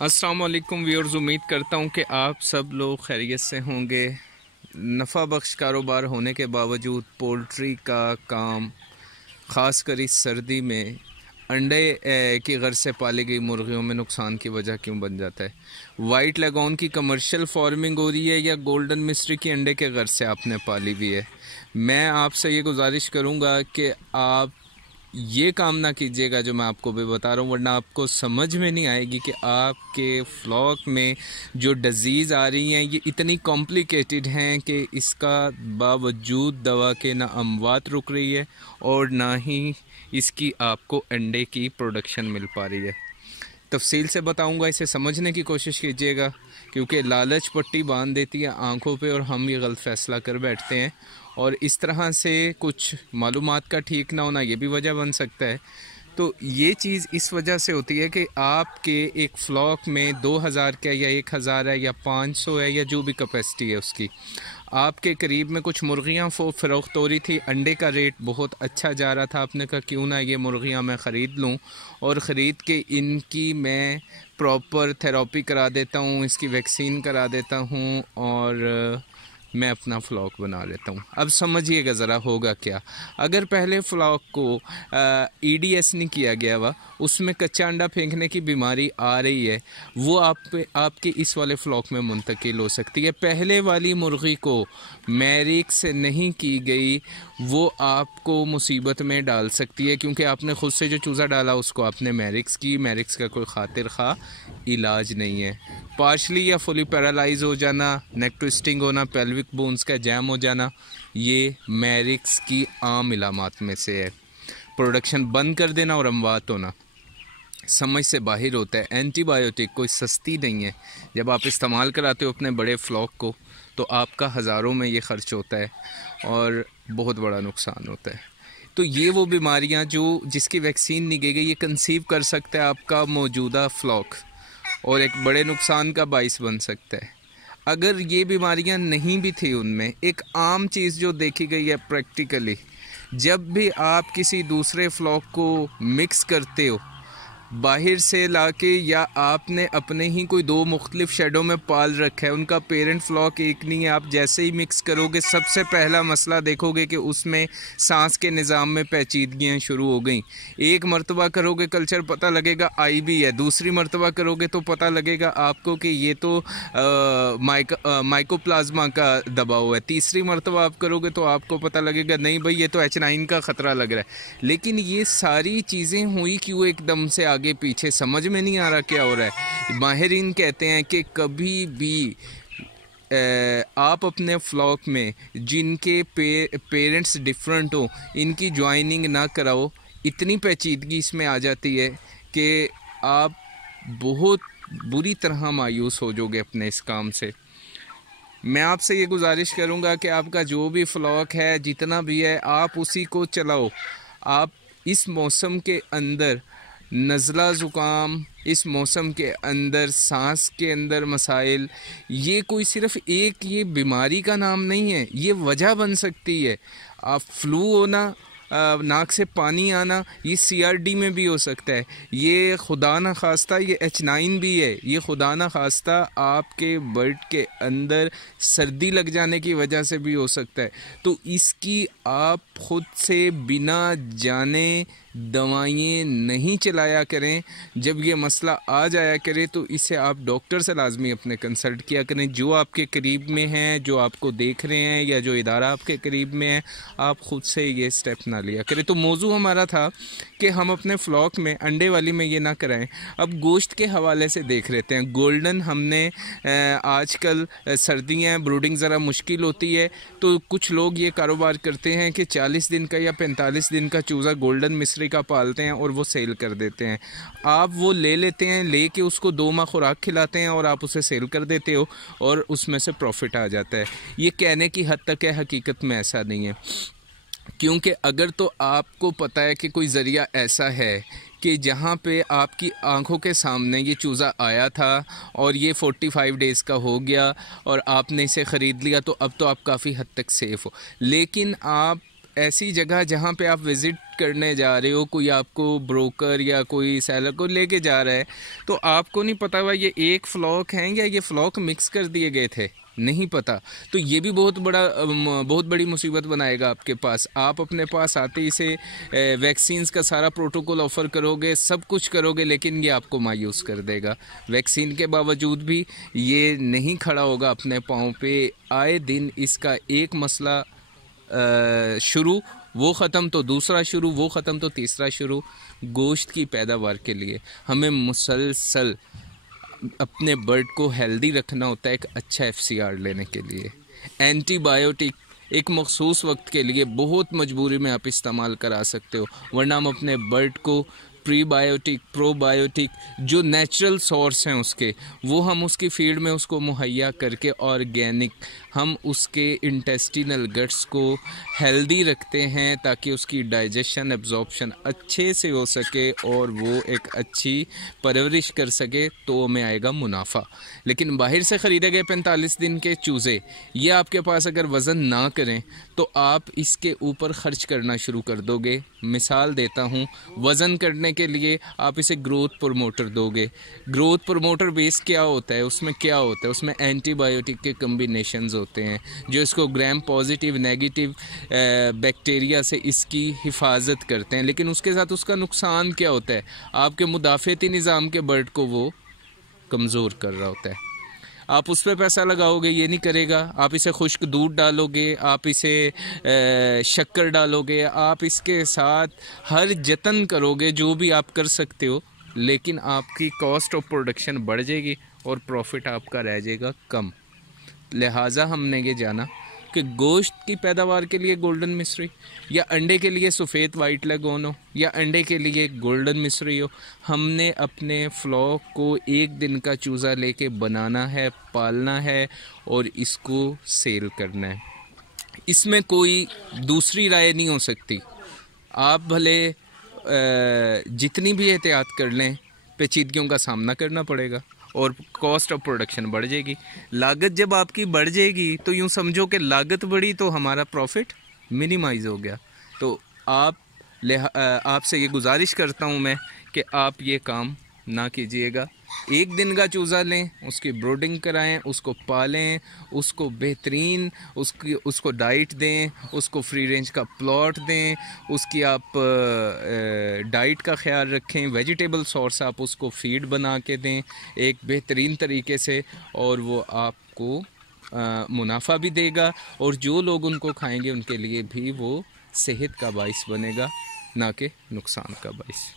अस्सलाम वालेकुम व्यूअर्स, उम्मीद करता हूँ कि आप सब लोग खैरियत से होंगे। नफ़ा बख्श कारोबार होने के बावजूद पोल्ट्री का काम, ख़ास कर इस सर्दी में, अंडे की गर्ज से पाली गई मुर्गियों में नुकसान की वजह क्यों बन जाता है। वाइट लेगॉन की कमर्शियल फार्मिंग हो रही है या गोल्डन मिस्ट्री की अंडे के गर्ज से आपने पाली हुई है। मैं आपसे ये गुजारिश करूँगा कि आप ये काम ना कीजिएगा जो मैं आपको भी बता रहा हूँ, वरना आपको समझ में नहीं आएगी कि आपके फ्लॉक में जो डिजीज़ आ रही हैं ये इतनी कॉम्प्लिकेटेड हैं कि इसका बावजूद दवा के ना अमवात रुक रही है और ना ही इसकी आपको अंडे की प्रोडक्शन मिल पा रही है। तफसील से बताऊंगा, इसे समझने की कोशिश कीजिएगा, क्योंकि लालच पट्टी बांध देती है आंखों पे और हम ये गलत फ़ैसला कर बैठते हैं और इस तरह से कुछ मालूमात का ठीक ना होना ये भी वजह बन सकता है। तो ये चीज़ इस वजह से होती है कि आपके एक फ्लॉक में 2000 का या 1000 है या 500 है या जो भी कैपेसिटी है उसकी, आपके करीब में कुछ मुर्गियाँ फ़रोख्त हो रही थी, अंडे का रेट बहुत अच्छा जा रहा था। आपने कहा क्यों ना ये मुर्गियाँ मैं ख़रीद लूँ और ख़रीद के इनकी मैं प्रॉपर थेरेपी करा देता हूँ, इसकी वैक्सीन करा देता हूँ और मैं अपना फ्लॉक बना लेता हूँ। अब समझिएगा ज़रा होगा क्या। अगर पहले फ्लॉक को EDS नहीं किया गया हुआ, उसमें कच्चा अंडा फेंकने की बीमारी आ रही है, वो आपके इस वाले फ्लॉक में मुंतकिल हो सकती है। पहले वाली मुर्गी को मैरिक्स नहीं की गई, वो आपको मुसीबत में डाल सकती है, क्योंकि आपने ख़ुद से जो चूज़ा डाला उसको आपने मैरिक्स की। मैरिक्स का कोई खातिर खा इलाज नहीं है। पार्शली या फुली पैरालाइज हो जाना, नेक ट्विस्टिंग होना, पेल्विक बोन्स का जैम हो जाना, ये मैरिक्स की आम इलामात में से है। प्रोडक्शन बंद कर देना और अमवात होना समझ से बाहर होता है। एंटीबायोटिक कोई सस्ती नहीं है। जब आप इस्तेमाल कराते हो अपने बड़े फ्लॉक को तो आपका हज़ारों में ये ख़र्च होता है और बहुत बड़ा नुकसान होता है। तो ये वो बीमारियां जिसकी वैक्सीन नहीं गई, ये कंसीव कर सकता है आपका मौजूदा फ्लॉक और एक बड़े नुकसान का बाइस बन सकता है। अगर ये बीमारियां नहीं भी थी उनमें, एक आम चीज़ जो देखी गई है प्रैक्टिकली, जब भी आप किसी दूसरे फ्लॉक को मिक्स करते हो बाहर से लाके, या आपने अपने ही कोई दो मुख्तलिफ शेडों में पाल रखा है, उनका पेरेंट फ्लॉक एक नहीं है, आप जैसे ही मिक्स करोगे सबसे पहला मसला देखोगे कि उसमें सांस के निज़ाम में पेचीदगियाँ शुरू हो गई। एक मरतबा करोगे कल्चर पता लगेगा IB है, दूसरी मरतबा करोगे तो पता लगेगा आपको कि ये तो माइकोप्लाज्मा का दबाव है, तीसरी मरतबा आप करोगे तो आपको पता लगेगा नहीं भाई ये तो H9 का ख़तरा लग रहा है। लेकिन ये सारी चीज़ें हुई क्यों एकदम से आगे पीछे, समझ में नहीं आ रहा क्या हो रहा है। माहिरीन कहते हैं कि कभी भी आप अपने फ्लॉक में जिनके पेरेंट्स डिफरेंट हो, इनकी ज्वाइनिंग ना कराओ। इतनी पेचीदगी इसमें आ जाती है कि आप बहुत बुरी तरह मायूस हो जाओगे अपने इस काम से। मैं आपसे ये गुजारिश करूँगा कि आपका जो भी फ्लॉक है, जितना भी है, आप उसी को चलाओ। आप इस मौसम के अंदर नज़ला ज़ुकाम, इस मौसम के अंदर सांस के अंदर मसाइल, ये कोई सिर्फ़ एक ये बीमारी का नाम नहीं है, ये वजह बन सकती है। आप फ्लू होना, नाक से पानी आना, ये CRD में भी हो सकता है। ये खुदा न खास्ता ये H9 भी है। ये खुदा न खास्ता आपके बर्ड के अंदर सर्दी लग जाने की वजह से भी हो सकता है। तो इसकी आप ख़ुद से बिना जाने दवाएं नहीं चलाया करें। जब ये मसला आ जाया करे तो इसे आप डॉक्टर से लाजमी अपने कंसल्ट किया करें, जो आपके करीब में हैं, जो आपको देख रहे हैं या जो इदारा आपके करीब में है। आप ख़ुद से ये स्टेप ना लिया करें। तो मौजू हमारा था कि हम अपने फ्लॉक में, अंडे वाली में ये ना कराएं। अब गोश्त के हवाले से देख लेते हैं। गोल्डन हमने आजकल सर्दियाँ, ब्रूडिंग ज़रा मुश्किल होती है, तो कुछ लोग ये कारोबार करते हैं कि 40 दिन का या 45 दिन का चूज़ा गोल्डन मिस्र का पालते हैं और वो सेल कर देते हैं। आप वो ले लेते हैं, लेके उसको 2 माह खुराक खिलाते हैं और आप उसे सेल कर देते हो और उसमें से प्रॉफिट आ जाता है। ये कहने की हद तक है, हकीकत में ऐसा नहीं है। क्योंकि अगर तो आपको पता है कि कोई ज़रिया ऐसा है कि जहाँ पे आपकी आंखों के सामने ये चूज़ा आया था और ये 45 डेज़ का हो गया और आपने इसे ख़रीद लिया, तो अब तो आप काफ़ी हद तक सेफ़ हो। लेकिन आप ऐसी जगह जहाँ पे आप विज़िट करने जा रहे हो, कोई आपको ब्रोकर या कोई सेलर को लेके जा रहा है, तो आपको नहीं पता हुआ ये एक फ्लॉक हैं या ये फ्लॉक मिक्स कर दिए गए थे, नहीं पता। तो ये भी बहुत बड़ी मुसीबत बनाएगा आपके पास। आप अपने पास आते ही से वैक्सीन्स का सारा प्रोटोकॉल ऑफ़र करोगे, सब कुछ करोगे, लेकिन ये आपको मायूस कर देगा। वैक्सीन के बावजूद भी ये नहीं खड़ा होगा अपने पाँव पे। आए दिन इसका एक मसला शुरू, वो ख़त्म तो दूसरा शुरू, वो ख़त्म तो तीसरा शुरू। गोश्त की पैदावार के लिए हमें मुसलसल अपने बर्ड को हेल्दी रखना होता है। एक अच्छा FCR लेने के लिए एंटीबायोटिक एक मखसूस वक्त के लिए बहुत मजबूरी में आप इस्तेमाल करा सकते हो, वरना हम अपने बर्ड को प्रीबायोटिक, प्रोबायोटिक जो नेचुरल सोर्स हैं उसके, वो हम उसकी फीड में उसको मुहैया करके ऑर्गेनिक हम उसके इंटेस्टिनल गट्स को हेल्दी रखते हैं ताकि उसकी डाइजेशन, एब्जॉर्प्शन अच्छे से हो सके और वो एक अच्छी परवरिश कर सके, तो हमें आएगा मुनाफा। लेकिन बाहर से ख़रीदे गए 45 दिन के चूज़े ये आपके पास अगर वज़न ना करें तो आप इसके ऊपर ख़र्च करना शुरू कर दोगे। मिसाल देता हूँ, वज़न करने के लिए आप इसे ग्रोथ प्रमोटर दोगे। ग्रोथ प्रमोटर बेस क्या होता है, उसमें क्या होता है, उसमें एंटीबायोटिक के कम्बिनेशंस होते हैं जो इसको ग्राम पॉजिटिव नेगेटिव बैक्टीरिया से इसकी हिफाजत करते हैं। लेकिन उसके साथ उसका नुकसान क्या होता है, आपके मुदाफ़ती निज़ाम के बर्ड को वो कमज़ोर कर रहा होता है। आप उस पर पैसा लगाओगे, ये नहीं करेगा। आप इसे खुश्क दूध डालोगे, आप इसे शक्कर डालोगे, आप इसके साथ हर जतन करोगे जो भी आप कर सकते हो, लेकिन आपकी कॉस्ट ऑफ प्रोडक्शन बढ़ जाएगी और प्रॉफिट आपका रह जाएगा कम। लिहाजा हमने ये जाना कि गोश्त की पैदावार के लिए गोल्डन मिस्री, या अंडे के लिए सफ़ेद वाइट लेगोन हो, या अंडे के लिए गोल्डन मिस्री हो, हमने अपने फ्लॉक को एक दिन का चूज़ा लेके बनाना है, पालना है और इसको सेल करना है। इसमें कोई दूसरी राय नहीं हो सकती। आप भले जितनी भी एहतियात कर लें, पेचीदगियों का सामना करना पड़ेगा और कॉस्ट ऑफ प्रोडक्शन बढ़ जाएगी। लागत जब आपकी बढ़ जाएगी तो यूँ समझो कि लागत बढ़ी तो हमारा प्रॉफिट मिनिमाइज़ हो गया। तो आपसे ये गुजारिश करता हूँ मैं कि आप ये काम ना कीजिएगा। एक दिन का चूज़ा लें, उसकी ब्रोडिंग कराएं, उसको पालें, उसको बेहतरीन उसको डाइट दें, उसको फ्री रेंज का प्लॉट दें, उसकी आप डाइट का ख्याल रखें, वेजिटेबल सोर्स आप उसको फीड बना के दें एक बेहतरीन तरीके से, और वो आपको मुनाफा भी देगा और जो लोग उनको खाएंगे उनके लिए भी वो सेहत का बाइस बनेगा, ना कि नुकसान का बाइस।